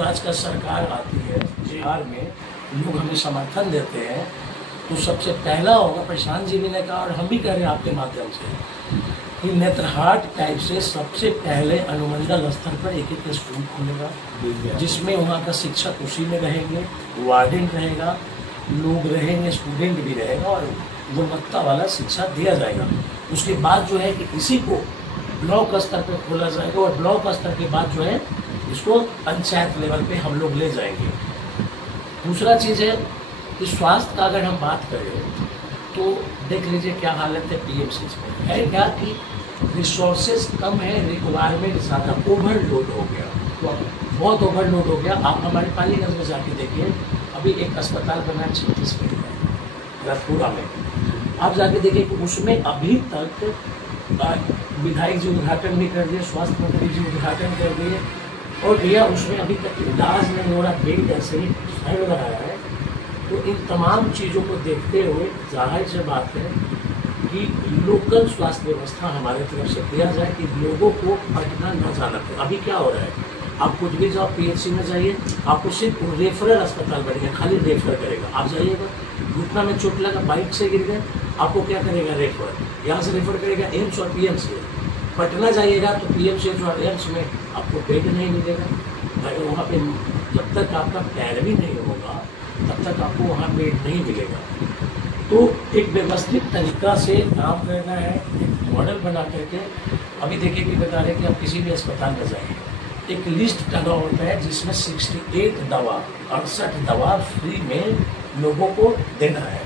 स्वराज का सरकार आती है बिहार में, लोग हमें समर्थन देते हैं, तो सबसे पहला होगा, प्रशांत जी भी ने कहा और हम भी कह रहे हैं आपके माध्यम से, कि नेत्रहाट टाइप से सबसे पहले अनुमंडल स्तर पर एक एक स्कूल खुलेगा, जिसमें वहाँ का शिक्षक उसी में रहेंगे, वार्डन रहेगा, लोग रहेंगे, स्टूडेंट भी रहेगा और गुणवत्ता वाला शिक्षा दिया जाएगा। उसके बाद जो है कि इसी को ब्लॉक स्तर पर खोला जाएगा और ब्लॉक स्तर के बाद जो है इसको पंचायत लेवल पे हम लोग ले जाएंगे। दूसरा चीज़ है कि स्वास्थ्य का अगर हम बात करें तो देख लीजिए क्या हालत है पीएमसीएच में। है क्या कि रिसोर्सेज कम है, रिक्वायरमेंट ज़्यादा, ओवरलोड हो गया, बहुत ओवरलोड हो गया। आप हमारे पालीगंज में जाके देखिए, अभी एक अस्पताल बना 36 बेड का रतपुरा में, आप जाके देखिए कि उसमें अभी तक विधायक जी उद्घाटन भी कर दिए, स्वास्थ्य मंत्री जी उद्घाटन कर दिए और भैया उसमें अभी तक इलाज नहीं हो रहा, बेड ऐसे ही फैल रहा है। तो इन तमाम चीज़ों को देखते हुए जाहिर से बात है कि लोकल स्वास्थ्य व्यवस्था हमारे तरफ से किया जाए कि लोगों को पटना न जाना पड़े। अभी क्या हो रहा है, आप कुछ भी जाओ पीएचसी में जाइए, आपको सिर्फ रेफरल अस्पताल बनेगा, खाली रेफर करेगा। आप जाइएगा, घुटना में चोट लगा, बाइक से गिर गए, आपको क्या करेगा, रेफर, यहाँ से रेफर करेगा एम्स और पीएमसीएच। पटना जाइएगा तो पीएमसीएच और एम्स में आपको बेड नहीं मिलेगा, वहाँ पे जब तक आपका पैरवी नहीं होगा तब तक आपको वहाँ बेड नहीं मिलेगा। तो एक व्यवस्थित तरीका से काम करना है, एक मॉडल बना करके। अभी देखिए कि बता रहे कि आप किसी भी अस्पताल में जाइए, एक लिस्ट लगा होता है जिसमें 68 दवा फ्री में लोगों को देना है।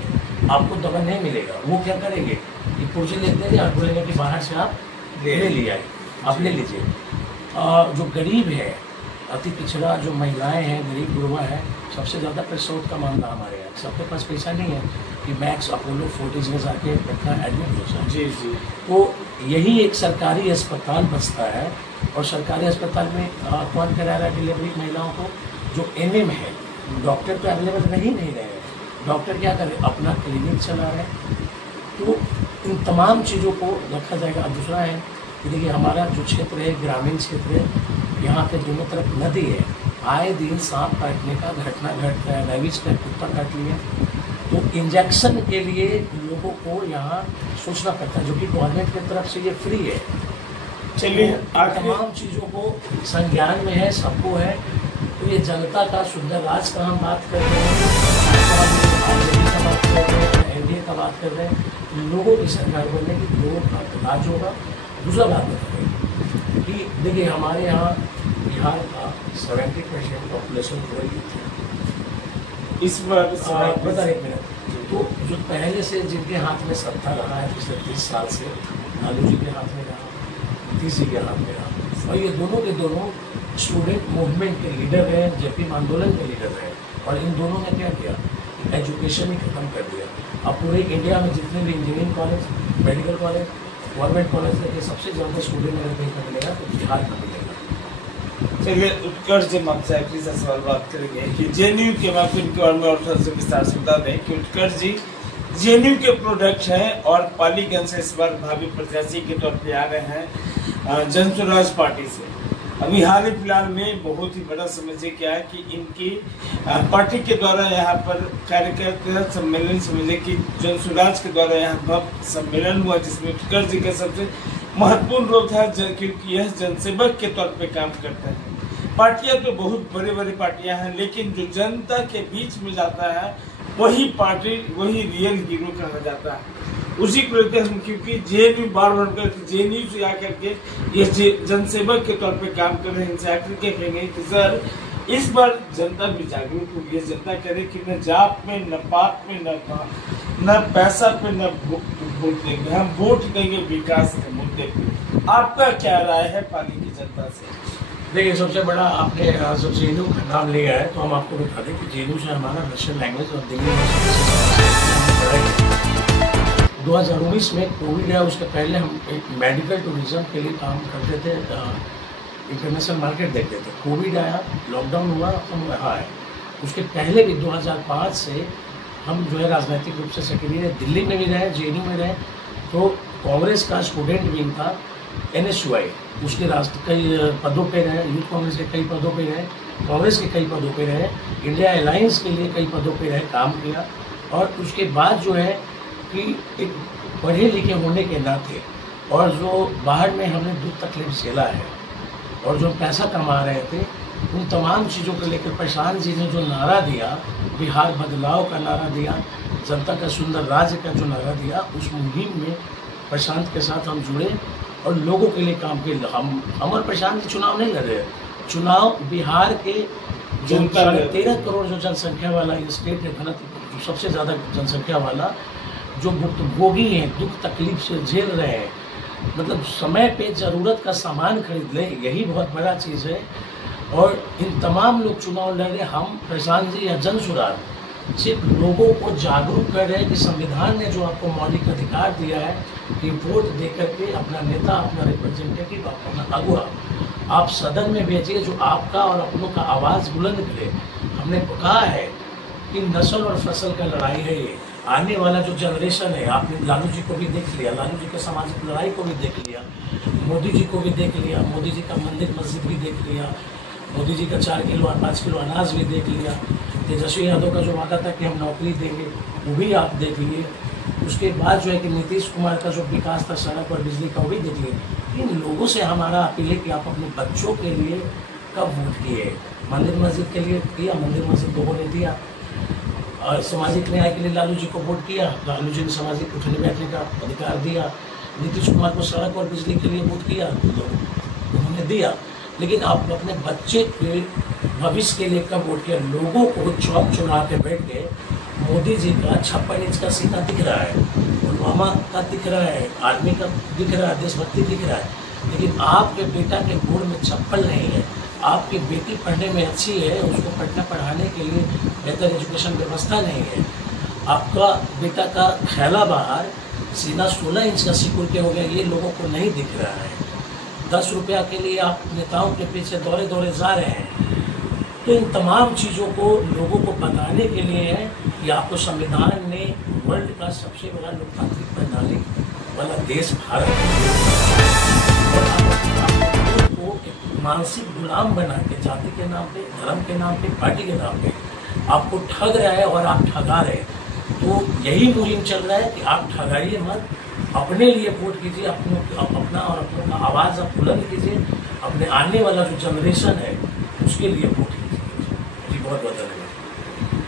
आपको दवा नहीं मिलेगा, वो क्या करेंगे कि पुर्जी लिख देंगे और बोलेंगे कि बाहर से आप ले आइए, आप ले लीजिए। जो गरीब है, अति पिछड़ा, जो महिलाएं हैं, गरीब गुरबा है, सबसे ज़्यादा प्रसव का मामला हमारे यहाँ। सबके पास पैसा नहीं है कि मैक्स अपोलो फोर्टिज में जाके पटना एडमिट हो जाए। जी जी। तो यही एक सरकारी अस्पताल बचता है और सरकारी अस्पताल में कौन करा रहा है डिलीवरी महिलाओं को, जो एनएम है। डॉक्टर तो अवेलेबल नहीं रहे हैं, डॉक्टर क्या करें, अपना क्लिनिक चला रहे हैं। तो इन तमाम चीज़ों को रखा जाएगा। दूसरा है कि देखिए हमारा जो क्षेत्र है ग्रामीण क्षेत्र है, यहाँ पे दोनों तरफ नदी है, आए दिन सांप काटने का घटना घट रहा है, रेबीज का कुत्ता काट लिया। तो इंजेक्शन के लिए लोगों को यहाँ सोचना पड़ता है, जो कि गवर्नमेंट की तरफ से ये फ्री है। चलिए तमाम चीज़ों को संज्ञान में है, सबको है। तो ये जनता का सुंदर राज का हम बात कर रहे हैं, एनडीए का बात कर रहे हैं, लोगों की सरकार बनने की, लोगों का राज होगा। दूसरा बात बताइए कि देखिए हमारे यहाँ बिहार का 70% पॉपुलेशन पूरी है। इस बार बता एक मिनट, तो जो पहले से जिनके हाथ में सत्ता रहा है पिछले 30 साल से, लालू जी के हाथ में रहा, नीतीश जी के हाथ में रहा, और ये दोनों के दोनों स्टूडेंट मूवमेंट के लीडर हैं, जेपी आंदोलन के लीडर हैं। और इन दोनों ने क्या किया, एजुकेशन ही खत्म कर दिया। अब पूरे इंडिया में जितने भी engineering college, medical college, government college के सबसे ज़्यादा स्टूडेंट अगर कहीं का मिलेगा तो बिहार का मिलेगा। चलिए उत्कर्ष जी, आपसे आखिरी सा सवाल बात करेंगे कि जेएनयू के बारे में और थोड़ा सा विस्तार से बता दें कि उत्कर्ष जी जेएनयू के प्रोडक्ट हैं और पालीगंज से इस बार भावी प्रत्याशी के तौर पे आ रहे हैं जन स्वराज पार्टी से। अभी हाल ही फिलहाल में बहुत ही बड़ा समस्या क्या है कि इनकी पार्टी के द्वारा यहाँ पर कार्यकर्ता सम्मेलन, समझे कि जन स्वराज के द्वारा यहाँ भव्य सम्मेलन हुआ, जिसमें उत्कर्ष जी का सबसे महत्वपूर्ण रोल था, क्योंकि यह जनसेवक के तौर पे काम करते हैं। पार्टियां तो बहुत बड़ी बड़ी पार्टियां हैं, लेकिन जो जनता के बीच में जाता है वही पार्टी, वही रियल हीरो कहा जाता है। उसी को लेकर हम, क्योंकि जेएनयू बार जेएनयू से आकर के ये जनसेवक के तौर पे काम कर रहे हैं, इनसे आकर के कहेंगे कि सर इस बार जनता भी जागरूक होगी, जनता करे कि न जात में, न पात में, न पैसा पे, न वोट देंगे, हम वोट देंगे विकास के मुद्दे पे। आपका क्या राय है पाली की जनता से? देखिए सबसे बड़ा आपने जब जेएनयू का नाम लिया है तो हम आपको बता दें कि जेएनयू से हमारा रशियन लैंग्वेज और दिल्ली में 2019 में कोविड है, उसके पहले हम एक मेडिकल टूरिज्म के लिए काम करते थे, इंटरनेशनल मार्केट देखते थे। कोविड आया, लॉकडाउन हुआ, हम यहाँ आए। उसके पहले भी 2005 से हम जो है राजनीतिक रूप से सक्रिय दिल्ली में भी रहे, जेएनयू में रहे। तो कांग्रेस का स्टूडेंट विंग था, NSUI उसके राष्ट्र कई पदों पे रहे, यूथ कांग्रेस के कई पदों पे रहे, कांग्रेस के कई पदों पे रहे, इंडिया अलायंस के लिए कई पदों पे रहे, काम किया। और उसके बाद जो है कि एक पढ़े लिखे होने के नाते और जो बाहर में हमने दुख तकलीफ झेला है और जो पैसा कमा रहे थे, उन तमाम चीज़ों को लेकर प्रशांत जी ने जो नारा दिया, बिहार बदलाव का नारा दिया, जनता का सुंदर राज्य का जो नारा दिया, उस मुहिम में प्रशांत के साथ हम जुड़े और लोगों के लिए काम किए। हम और प्रशांत जी चुनाव नहीं लड़ रहे, चुनाव बिहार के जो 13.5 करोड़ जो जनसंख्या वाला ये स्टेट है, घनत्व जो सबसे ज़्यादा जनसंख्या वाला, जो भुक्तभोगी हैं, दुख तकलीफ से झेल रहे हैं, मतलब समय पे ज़रूरत का सामान खरीद लें, यही बहुत बड़ा चीज़ है। और इन तमाम लोग चुनाव लड़ रहे, हम प्रशांत जी या जन सुराग सिर्फ लोगों को जागरूक कर रहे हैं कि संविधान ने जो आपको मौलिक अधिकार दिया है कि वोट दे करके अपना नेता, अपना रिप्रेजेंटेटिव, अपना अगुआ आप सदन में भेजिए जो आपका और अपनों का आवाज़ बुलंद करे। हमने कहा है कि नस्ल और फसल का लड़ाई है ये, आने वाला जो जनरेशन है, आपने लालू जी को भी देख लिया, लालू जी के सामाजिक लड़ाई को भी देख लिया, मोदी जी को भी देख लिया, मोदी जी का मंदिर मस्जिद भी देख लिया, मोदी जी का 4 किलो और 5 किलो अनाज भी देख लिया, तेजस्वी यादव का जो वादा था कि हम नौकरी देंगे वो भी आप देख लिए। उसके बाद जो है कि नीतीश कुमार का जो विकास था सड़क और बिजली का, वो भी देख लिए। इन लोगों से हमारा अपील है कि आप अपने बच्चों के लिए कब वोट किए, मंदिर मस्जिद के लिए किया, मंदिर मस्जिद लोगों ने दिया, और सामाजिक न्याय के लिए लालू जी को वोट किया, लालू जी ने सामाजिक उठने बैठने का अधिकार दिया, नीतीश कुमार को सड़क और बिजली के लिए वोट किया, उन्होंने दिया। लेकिन आप अपने बच्चे के भविष्य के लिए कब वोट किया? लोगों को चौक चौराहा पे बैठ के मोदी जी का 56 इंच का सीना दिख रहा है, पुलवामा का दिख रहा है, आर्मी का दिख रहा है, देशभक्ति दिख रहा है, लेकिन आपके बेटा के गोड़ में चप्पल नहीं है, आपकी बेटी पढ़ने में अच्छी है, उसको पढ़ना पढ़ाने के लिए बेहतर एजुकेशन व्यवस्था नहीं है, आपका बेटा का खैला बाहर, सीना 16 इंच का सिकुड़ के हो गया, ये लोगों को नहीं दिख रहा है। 10 रुपया के लिए आप नेताओं के पीछे दौरे दौरे जा रहे हैं। तो इन तमाम चीज़ों को लोगों को बताने के लिए है कि आपको संविधान ने वर्ल्ड का सबसे बड़ा लोकतांत्रिक प्रणाली वाला देश भारत को एक मानसिक गुलाम बना के, जाति के नाम पे, धर्म के नाम पे, पार्टी के नाम पे आपको ठग रहा है और आप ठगा रहे हैं। तो यही मुहिम चल रहा है कि आप ठगाइए मत, अपने लिए वोट कीजिए, अपना और अपनों का आवाज़ आप बुलंद कीजिए, अपने आने वाला जो जनरेशन है उसके लिए वोट कीजिए। जी बहुत बहुत धन्यवाद।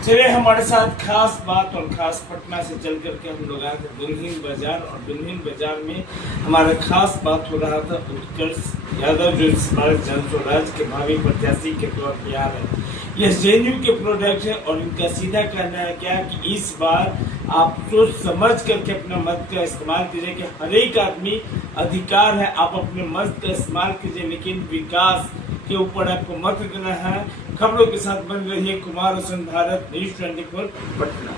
चलिए, हमारे साथ खास बात और खास पटना से चल करके हम लोग आए थे दुल्हिन बाजार, और दुल्हिन बाजार में हमारा खास बात हो रहा था उत्कर्ष यादव जो हमारे जन स्वराज के भावी प्रत्याशी के तौर पर आ रहे हैं। ये जेएनयू के प्रोडक्ट है और इनका सीधा कहना है क्या कि इस बार आप सोच समझ करके अपने मत का इस्तेमाल कीजिए कि हर एक आदमी अधिकार है, आप अपने मत का इस्तेमाल कीजिए, लेकिन विकास के ऊपर आपको मत देना है। खबरों के साथ बन रही है कुमार हुसैन, भारत न्यूज़ 24 पटना।